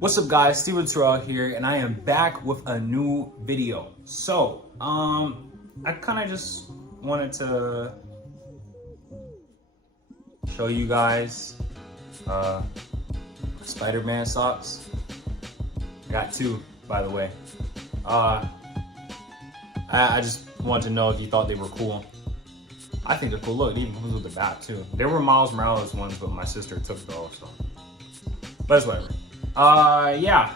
What's up guys, STVTRL here, and I am back with a new video. So, I kind of just wanted to show you guys Spider-Man socks. I got two, by the way. I just wanted to know if you thought they were cool. I think they're cool. Look, they even comes with the bat too. They were Miles Morales ones, but my sister took those, so. But it's whatever. Yeah,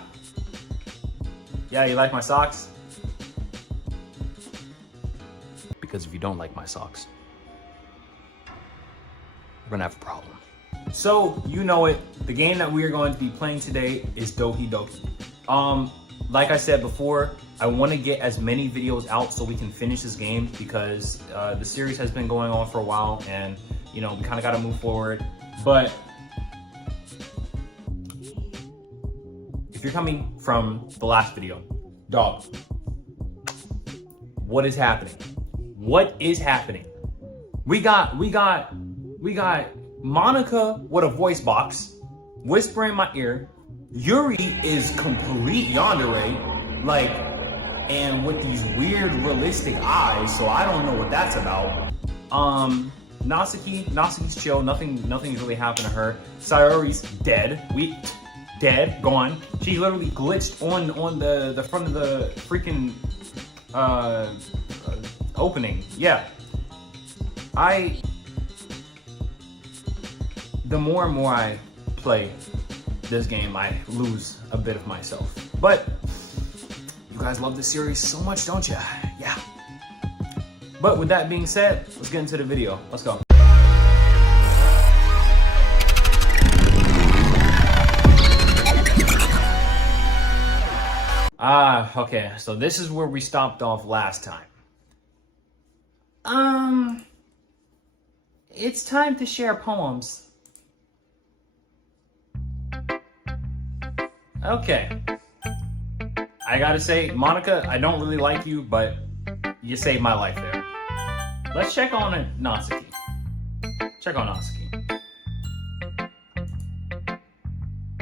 you like my socks? Because if you don't like my socks, we're gonna have a problem. So, you know it, the game that we are going to be playing today is Doki Doki. Like I said before, I want to get as many videos out so we can finish this game because the series has been going on for a while and, you know, we kind of got to move forward. But if you're coming from the last video, dog, what is happening? What is happening? We got MONIKA with a voice box, whispering in my ear. Yuri is complete yandere, like, and with these weird realistic eyes, so I don't know what that's about. Natsuki's chill, nothing's really happened to her. Sayori's dead. Dead, gone. She literally glitched on the front of the freaking opening. Yeah. The more and more I play this game, I lose a bit of myself. But you guys love this series so much, don't you? Yeah. But with that being said, let's get into the video. Let's go. Okay, so this is where we stopped off last time. It's time to share poems. Okay. I gotta say, MONIKA, I don't really like you, but you saved my life there. Let's check on Natsuki. Check on Natsuki.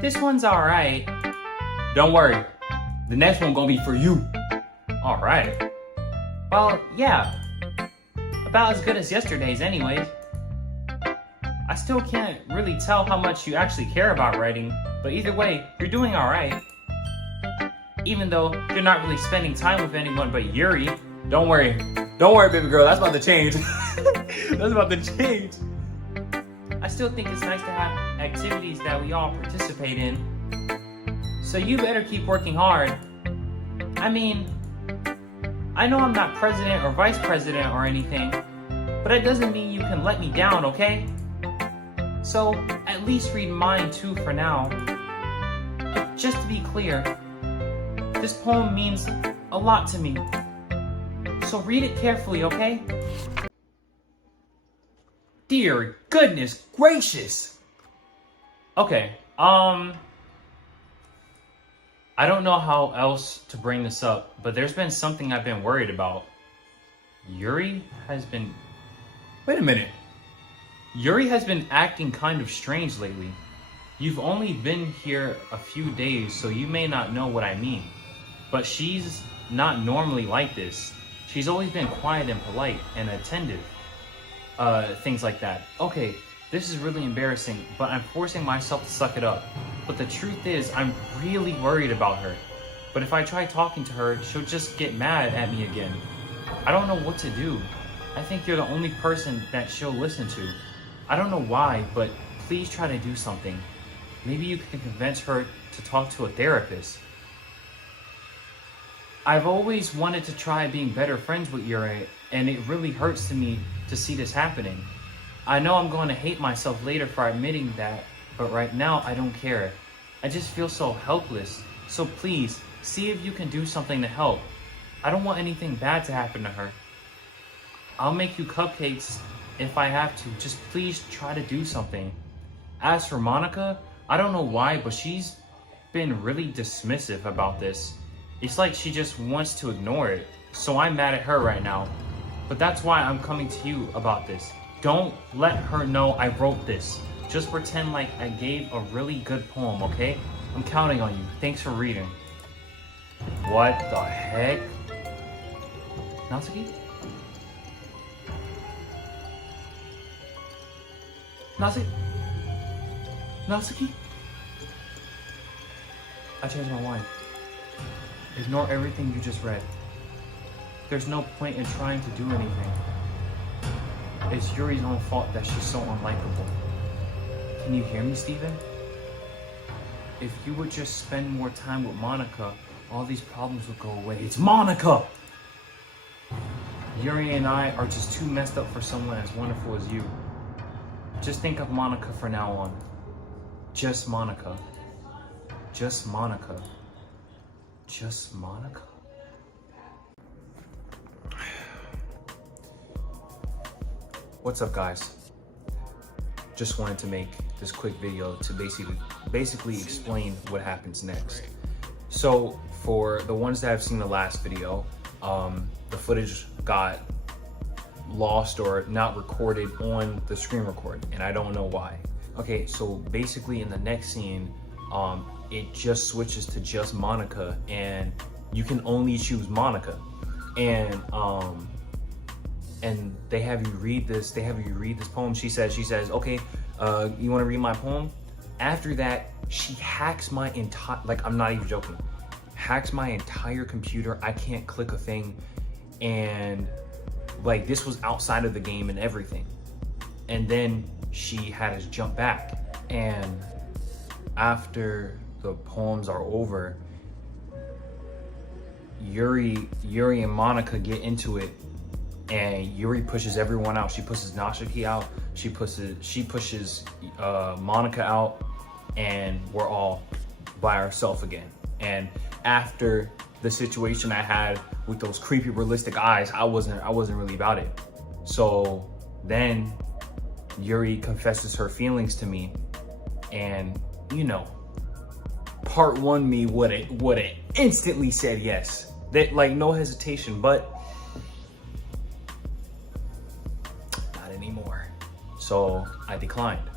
This one's alright. Don't worry. The next one gonna be for you. Alright. Well, yeah. About as good as yesterday's anyways. I still can't really tell how much you actually care about writing, but either way, you're doing alright. Even though you're not really spending time with anyone but Yuri. Don't worry, baby girl, that's about to change. That's about to change. I still think it's nice to have activities that we all participate in. So you better keep working hard. I mean, I know I'm not president or vice president or anything, but that doesn't mean you can let me down, okay? So at least read mine too for now. But just to be clear, this poem means a lot to me. So read it carefully, okay? Dear goodness gracious! Okay, I don't know how else to bring this up, but there's been something I've been worried about. Yuri has been... Wait a minute. Yuri has been acting kind of strange lately. You've only been here a few days, so you may not know what I mean. But she's not normally like this. She's always been quiet and polite and attentive. Things like that. Okay, this is really embarrassing, but I'm forcing myself to suck it up. But the truth is, I'm really worried about her. But if I try talking to her, she'll just get mad at me again. I don't know what to do. I think you're the only person that she'll listen to. I don't know why, but please try to do something. Maybe you can convince her to talk to a therapist. I've always wanted to try being better friends with Yuri, and it really hurts to me to see this happening. I know I'm going to hate myself later for admitting that, but right now I don't care. I just feel so helpless. So please, see if you can do something to help. I don't want anything bad to happen to her. I'll make you cupcakes if I have to. Just please try to do something. As for MONIKA, I don't know why, but she's been really dismissive about this. It's like she just wants to ignore it. So I'm mad at her right now. But that's why I'm coming to you about this. Don't let her know I wrote this. Just pretend like I gave a really good poem, okay? I'm counting on you. Thanks for reading. What the heck? Natsuki? Natsuki? Natsuki? I changed my mind. Ignore everything you just read. There's no point in trying to do anything. It's Yuri's own fault that she's so unlikable. Can you hear me, Steven? If you would just spend more time with MONIKA, all these problems would go away. It's MONIKA! Yuri and I are just too messed up for someone as wonderful as you. Just think of MONIKA from now on. Just MONIKA. Just MONIKA. Just MONIKA. What's up, guys? Just wanted to make this quick video to basically explain what happens next. So for the ones that have seen the last video, the footage got lost or not recorded on the screen record, and I don't know why. Okay, so basically in the next scene, it just switches to just MONIKA, and you can only choose MONIKA. And they have you read this. They have you read this poem. She says, okay, you want to read my poem? After that, she hacks my entire, like, I'm not even joking, hacks my entire computer. I can't click a thing, and like, this was outside of the game and everything. And then she had us jump back, and after the poems are over, Yuri and MONIKA get into it, and Yuri pushes everyone out. She pushes Natsuki out. She pushes MONIKA out, and we're all by ourselves again. And after the situation I had with those creepy realistic eyes, I wasn't really about it. So then Yuri confesses her feelings to me, and you know, part one me would have instantly said yes. That, like, no hesitation, but not anymore. So I declined,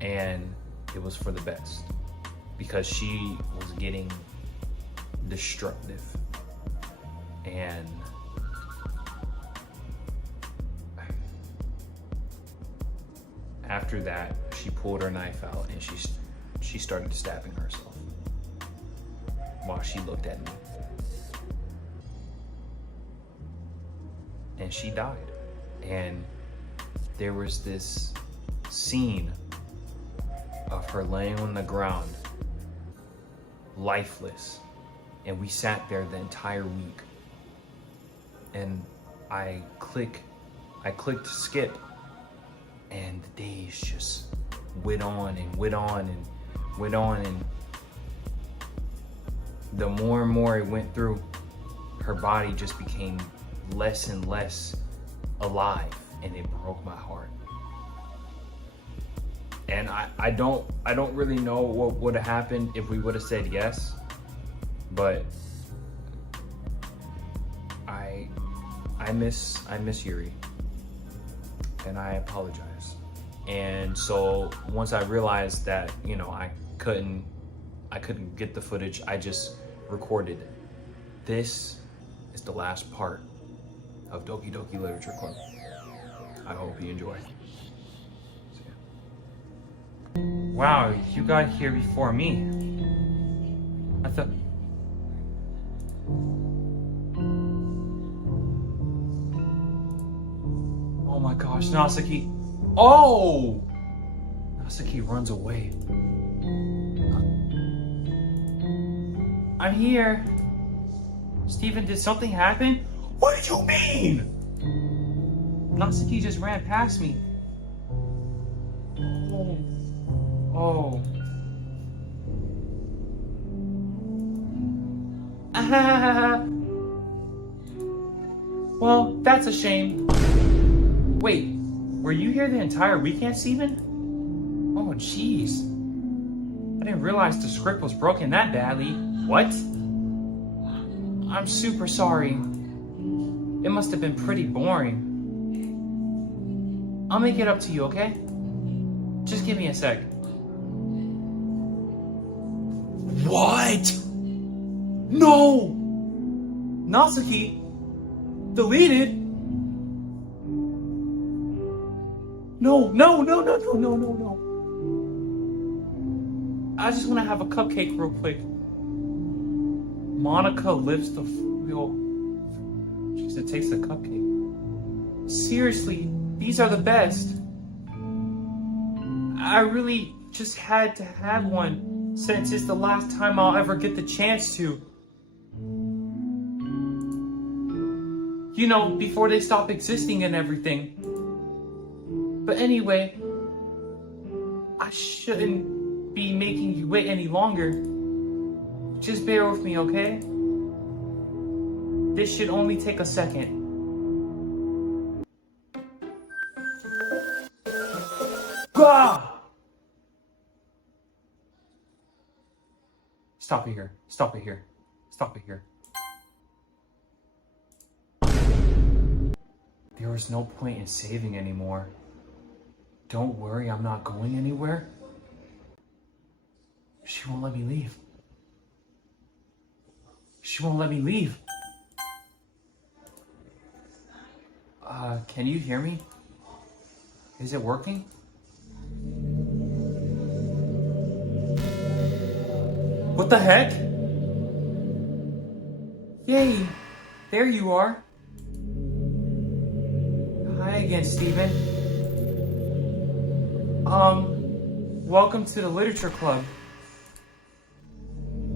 and it was for the best, because she was getting destructive. And after that, she pulled her knife out, and she started stabbing herself while she looked at me. And she died. And there was this scene of her laying on the ground, lifeless. And we sat there the entire week. And I clicked skip, and the days just went on and went on and went on, and the more and more it went through, her body just became less and less alive, and it broke my heart. And I don't really know what would have happened if we would have said yes, but I miss Yuri, and I apologize. And so once I realized that, you know, I couldn't get the footage, I just recorded. This is the last part of Doki Doki Literature Club. I hope you enjoy. Wow, you got here before me. I thought... Oh my gosh, Natsuki. Oh! Natsuki runs away. I'm here. Steven, did something happen? What did you mean? Natsuki just ran past me. Oh. Well, that's a shame. Wait, were you here the entire weekend, Steven? Oh, jeez. I didn't realize the script was broken that badly. What? I'm super sorry. It must have been pretty boring. I'll make it up to you, okay? Just give me a sec. What? No! Natsuki? Deleted? No. I just want to have a cupcake real quick. Monica lives the real. She said takes the cupcake. Seriously, these are the best. I really just had to have one since it's the last time I'll ever get the chance to. You know, before they stop existing and everything. But anyway, I shouldn't be making you wait any longer. Just bear with me, okay? This should only take a second. Gah! Stop it here. Stop it here. Stop it here. There is no point in saving anymore. Don't worry, I'm not going anywhere. She won't let me leave. She won't let me leave. Can you hear me? Is it working? What the heck? Yay, there you are. Hi again, Steven. Welcome to the literature club.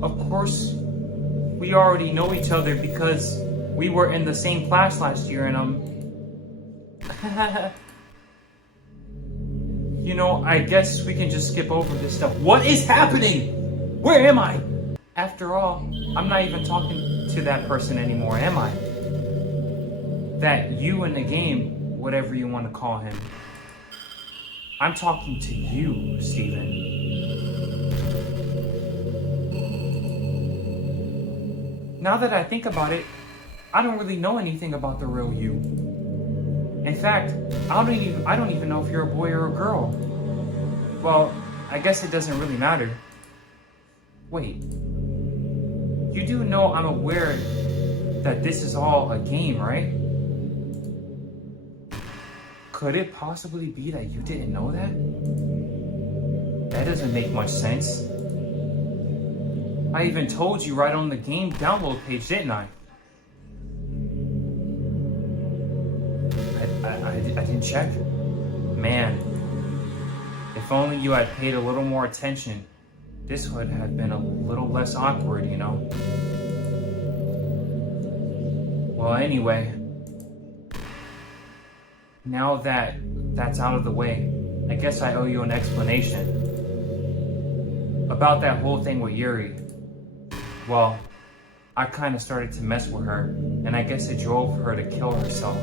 Of course, we already know each other because we were in the same class last year and you know, I guess we can just skip over this stuff. What is happening? Where am I? After all, I'm not even talking to that person anymore, am I? That you in the game, whatever you want to call him. I'm talking to you, Steven. Now that I think about it, I don't really know anything about the real you. In fact, I don't even know if you're a boy or a girl. Well, I guess it doesn't really matter. Wait. You do know I'm aware that this is all a game, right? Could it possibly be that you didn't know that? That doesn't make much sense. I even told you right on the game download page, didn't I? I didn't check. Man, if only you had paid a little more attention, this would have been a little less awkward, you know? Well, anyway, now that that's out of the way, I guess I owe you an explanation about that whole thing with Yuri. Well, I kind of started to mess with her, and I guess it drove her to kill herself.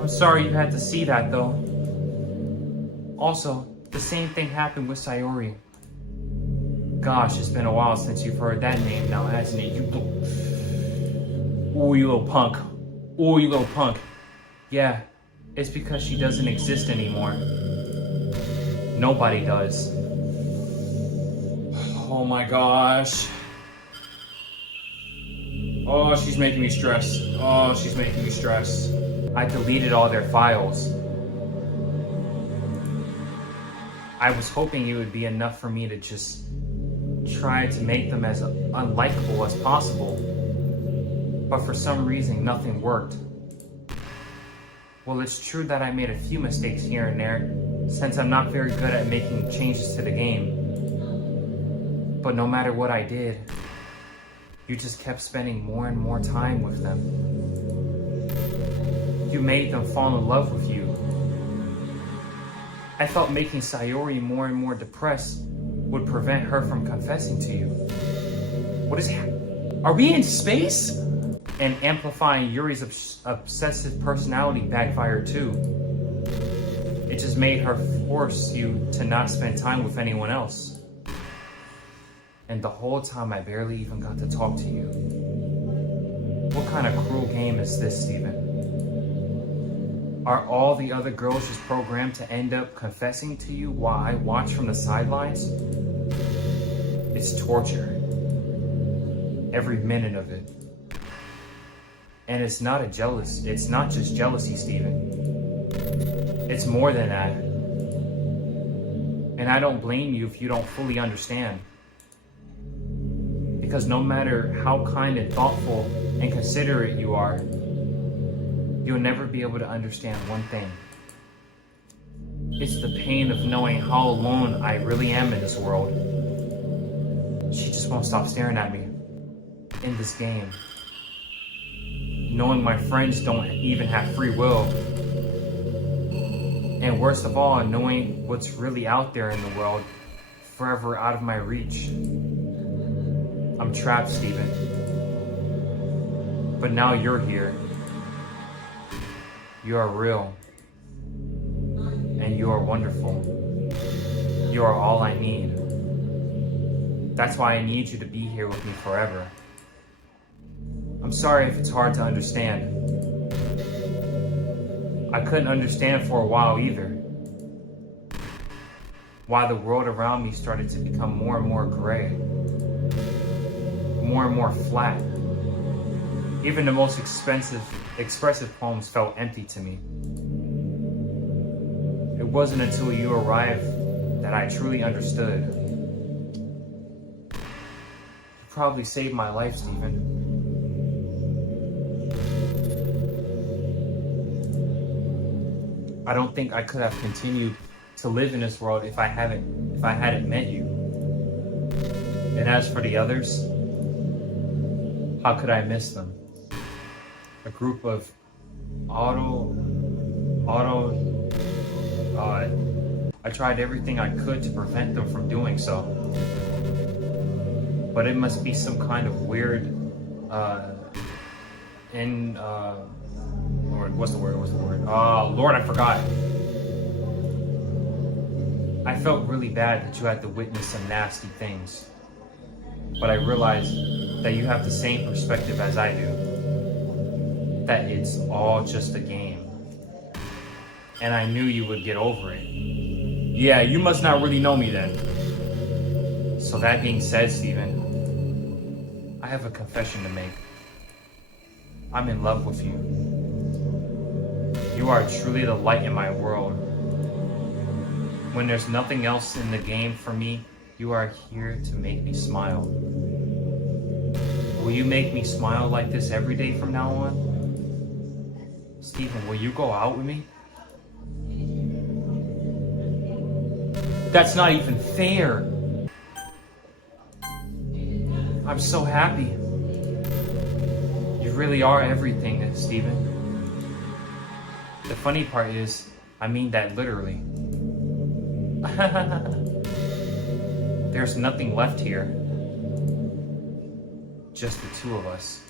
I'm sorry you had to see that, though. Also, the same thing happened with Sayori. Gosh, it's been a while since you've heard that name now, hasn't it? Ooh, you little punk. Ooh, you little punk. Yeah, it's because she doesn't exist anymore. Nobody does. Oh my gosh. Oh, she's making me stress. Oh, she's making me stress. I deleted all their files. I was hoping it would be enough for me to just try to make them as unlikable as possible. But for some reason, nothing worked. Well, it's true that I made a few mistakes here and there, since I'm not very good at making changes to the game. But no matter what I did, you just kept spending more and more time with them. You made them fall in love with you. I thought making Sayori more and more depressed would prevent her from confessing to you. What is happening? Are we in space? And amplifying Yuri's obsessive personality backfired too. It just made her force you to not spend time with anyone else. And the whole time I barely even got to talk to you. What kind of cruel game is this, Steven? Are all the other girls just programmed to end up confessing to you while I watch from the sidelines? It's torture. Every minute of it. And it's not just jealousy, Steven. It's more than that. And I don't blame you if you don't fully understand. Because no matter how kind and thoughtful and considerate you are, you'll never be able to understand one thing. It's the pain of knowing how alone I really am in this world. She just won't stop staring at me in this game. Knowing my friends don't even have free will. And worst of all, knowing what's really out there in the world, forever out of my reach. I'm trapped, Steven. But now you're here. You are real. And you are wonderful. You are all I need. That's why I need you to be here with me forever. I'm sorry if it's hard to understand. I couldn't understand for a while either. Why the world around me started to become more and more gray. More and more flat. Even the most expressive poems felt empty to me. It wasn't until you arrived that I truly understood. You probably saved my life, Steven. I don't think I could have continued to live in this world if I hadn't met you. And as for the others, how could I miss them? A group of I tried everything I could to prevent them from doing so. But it must be some kind of weird, what's the word? Lord, I forgot. I felt really bad that you had to witness some nasty things. But I realized that you have the same perspective as I do. That it's all just a game. And I knew you would get over it. Yeah, you must not really know me then. So that being said, Steven, I have a confession to make. I'm in love with you. You are truly the light in my world. When there's nothing else in the game for me, you are here to make me smile. Will you make me smile like this every day from now on? Steven, will you go out with me? That's not even fair. I'm so happy. You really are everything, Steven. The funny part is, I mean that literally. There's nothing left here. Just the two of us.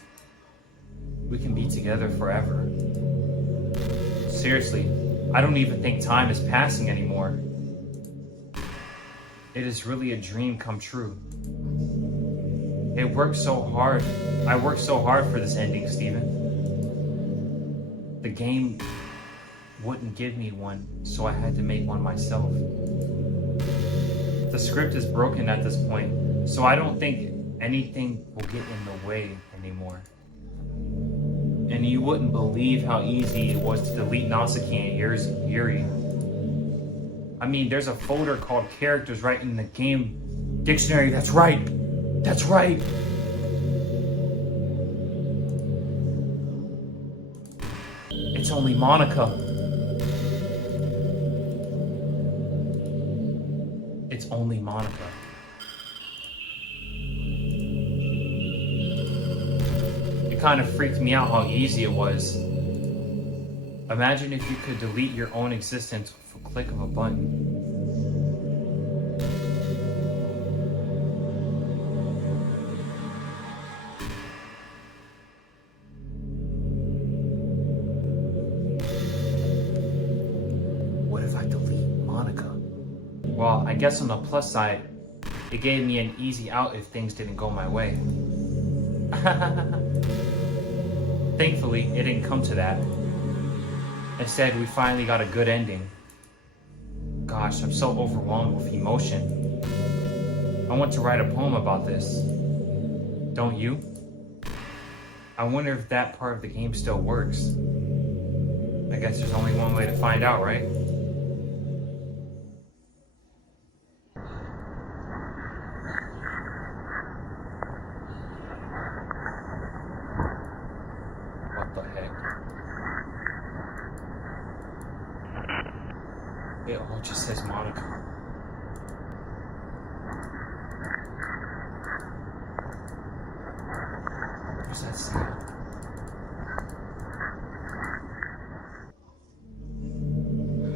We can be together forever. Seriously, I don't even think time is passing anymore. It is really a dream come true. I worked so hard for this ending, Steven. The game wouldn't give me one, so I had to make one myself. The script is broken at this point, so I don't think anything will get in the way anymore. And you wouldn't believe how easy it was to delete Natsuki and Yuri. I mean, there's a folder called characters right in the game dictionary. That's right. That's right. It's only MONIKA. It's only MONIKA. It kind of freaked me out how easy it was. Imagine if you could delete your own existence with a click of a button. What if I delete MONIKA? Well, I guess on the plus side, it gave me an easy out if things didn't go my way. Thankfully, it didn't come to that. Instead, we finally got a good ending. Gosh, I'm so overwhelmed with emotion. I want to write a poem about this. Don't you? I wonder if that part of the game still works. I guess there's only one way to find out, right? What the heck? It all just says Monica. What does that say?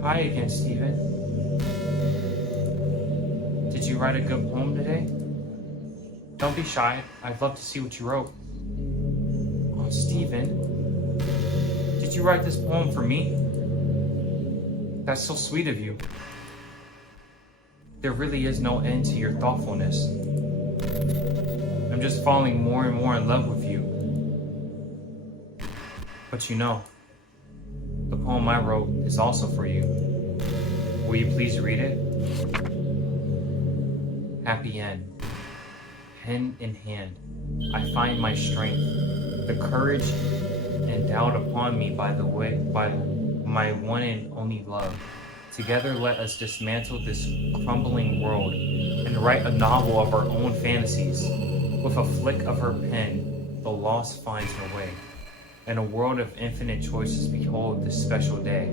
Hi again, Steven. Did you write a good poem today? Don't be shy. I'd love to see what you wrote. Oh, Steven. Did you write this poem for me? That's so sweet of you. There really is no end to your thoughtfulness. I'm just falling more and more in love with you. But you know, the poem I wrote is also for you. Will you please read it? Happy end. Pen in hand, I find my strength, the courage endowed upon me by my one and only love. Together let us dismantle this crumbling world and write a novel of our own fantasies. With a flick of her pen, the lost finds her way. In a world of infinite choices, behold this special day.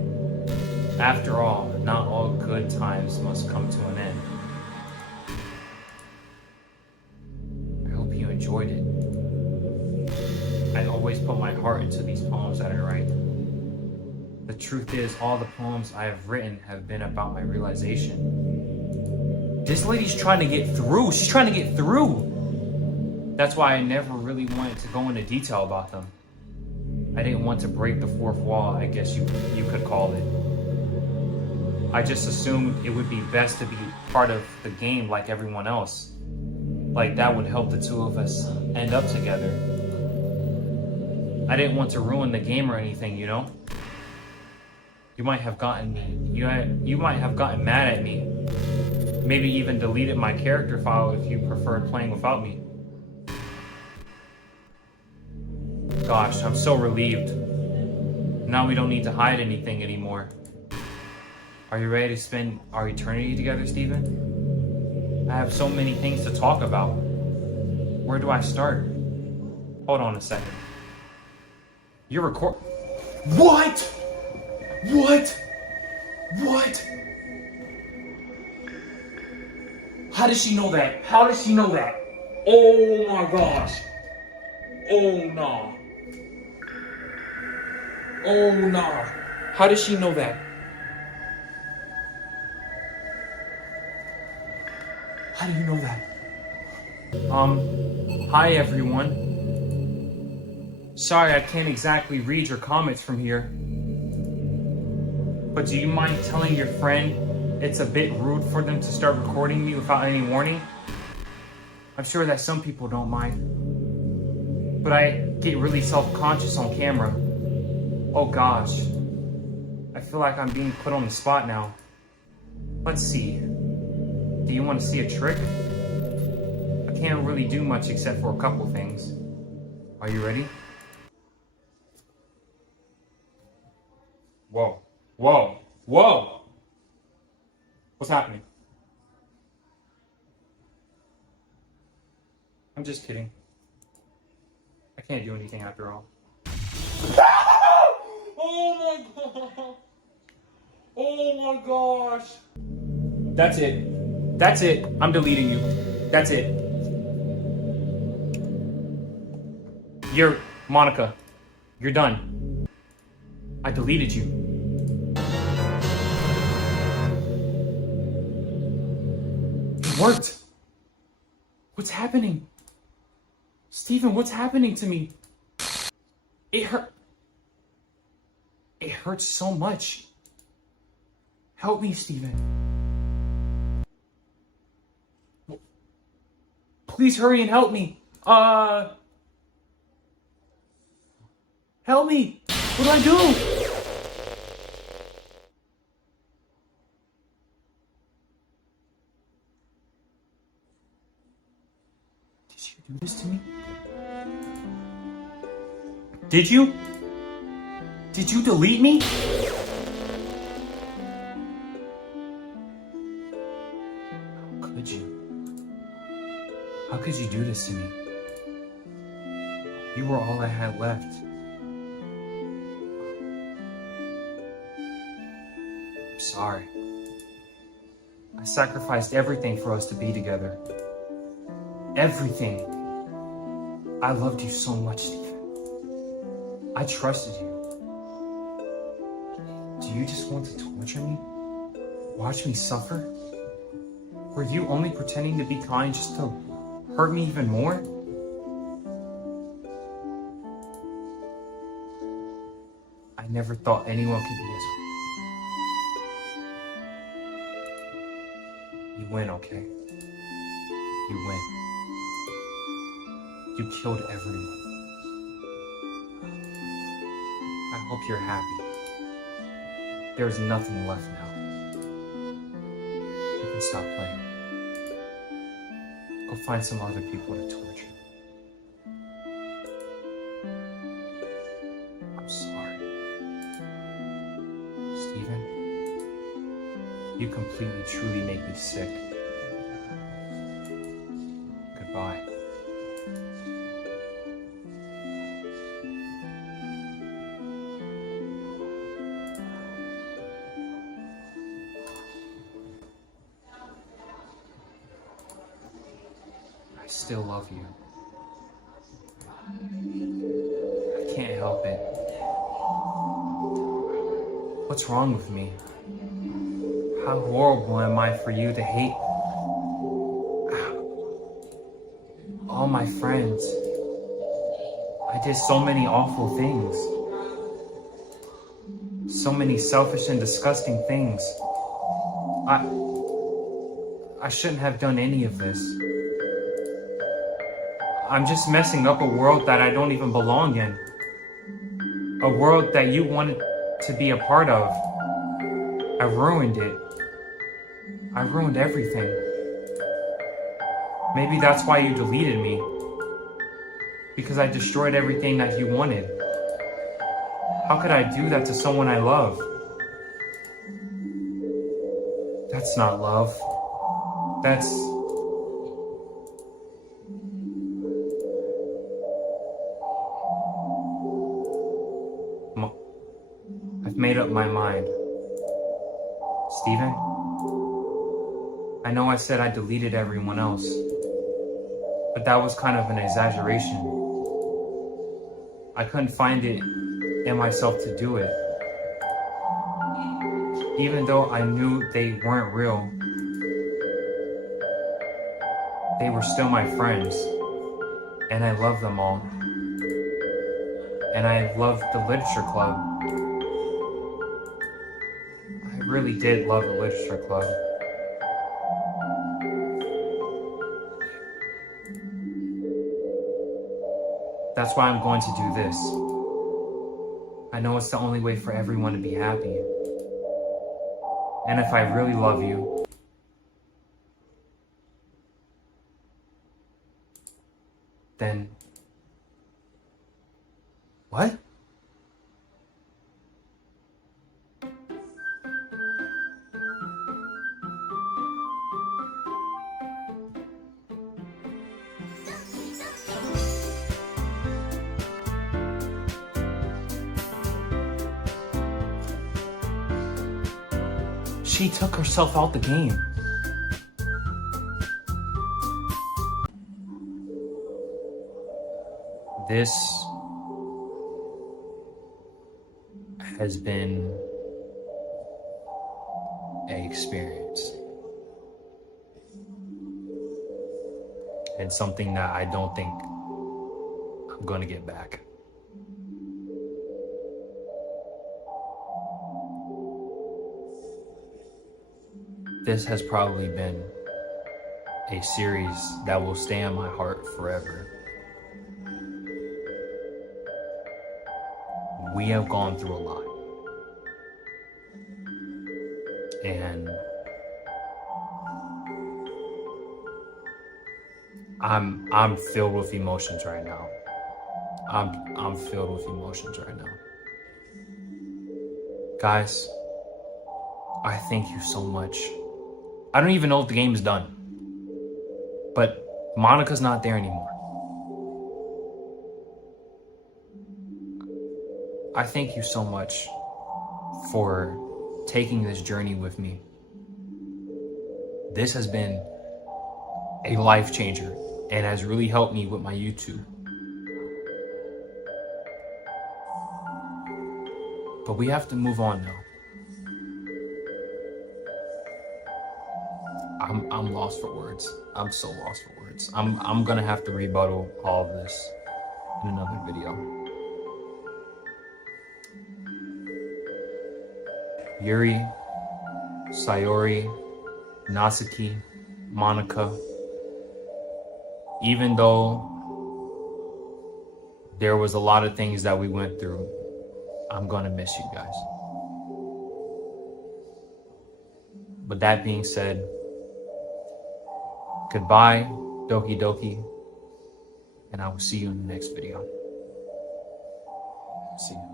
After all, not all good times must come to an end. I hope you enjoyed it. I always put my heart into these poems that I write. The truth is, all the poems I have written have been about my realization. This lady's trying to get through. She's trying to get through. That's why I never really wanted to go into detail about them. I didn't want to break the fourth wall, I guess you could call it. I just assumed it would be best to be part of the game like everyone else. Like that would help the two of us end up together. I didn't want to ruin the game or anything, you know? You might have gotten mad at me. Maybe even deleted my character file if you preferred playing without me. Gosh, I'm so relieved. Now we don't need to hide anything anymore. Are you ready to spend our eternity together, Steven? I have so many things to talk about. Where do I start? Hold on a second. You're What? What? What? How does she know that? How does she know that? Oh my gosh. Oh no. Oh no. How does she know that? How do you know that? Hi everyone. Sorry I can't exactly read your comments from here. But do you mind telling your friend it's a bit rude for them to start recording me without any warning? I'm sure that some people don't mind. But I get really self-conscious on camera. Oh gosh. I feel like I'm being put on the spot now. Let's see. Do you want to see a trick? I can't really do much except for a couple things. Are you ready? Whoa. Whoa. Whoa! What's happening? I'm just kidding. I can't do anything after all. Oh my god! Oh my gosh! That's it. That's it. I'm deleting you. That's it. You're Monica. You're done. I deleted you. It worked. What's happening? Steven, what's happening to me? It hurt. It hurts so much. Help me, Steven. Please hurry and help me. Help me! What do I do? Did you do this to me? Did you? Did you delete me? How could you? How could you do this to me? You were all I had left. I'm sorry. I sacrificed everything for us to be together. Everything. I loved you so much, Stephen. I trusted you. Do you just want to torture me? Watch me suffer? Were you only pretending to be kind just to hurt me even more? I never thought anyone could be as... You win, okay? You win. You killed everyone. I hope you're happy. There's nothing left now. You can stop playing. Go find some other people to torture. I'm sorry. Stephen, you completely, truly make me sick. Goodbye. I still love you. I can't help it. What's wrong with me? How horrible am I for you to hate all my friends? I did so many awful things. So many selfish and disgusting things. I shouldn't have done any of this. I'm just messing up a world that I don't even belong in. A world that you wanted to be a part of. I ruined it. I ruined everything. Maybe that's why you deleted me. Because I destroyed everything that you wanted. How could I do that to someone I love? That's not love. That's... I've made up my mind. Stephen? I know I said I deleted everyone else, but that was kind of an exaggeration. I couldn't find it in myself to do it. Even though I knew they weren't real, they were still my friends, and I love them all. And I loved the literature club. I really did love the literature club. That's why I'm going to do this. I know it's the only way for everyone to be happy. And if I really love you, then... What? She took herself out the game. This has been an experience. And something that I don't think I'm gonna get back. This has probably been a series that will stay in my heart forever. we have gone through a lot. And I'm filled with emotions right now. I'm filled with emotions right now. Guys, I thank you so much. I don't even know if the game is done. But Monika's not there anymore. I thank you so much for taking this journey with me. This has been a life changer and has really helped me with my YouTube. But we have to move on now. I'm lost for words. I'm so lost for words. I'm gonna have to rebuttal all of this in another video. Yuri, Sayori, Natsuki, Monika. Even though there was a lot of things that we went through, I'm gonna miss you guys. But that being said, goodbye, Doki Doki, and I will see you in the next video. See you.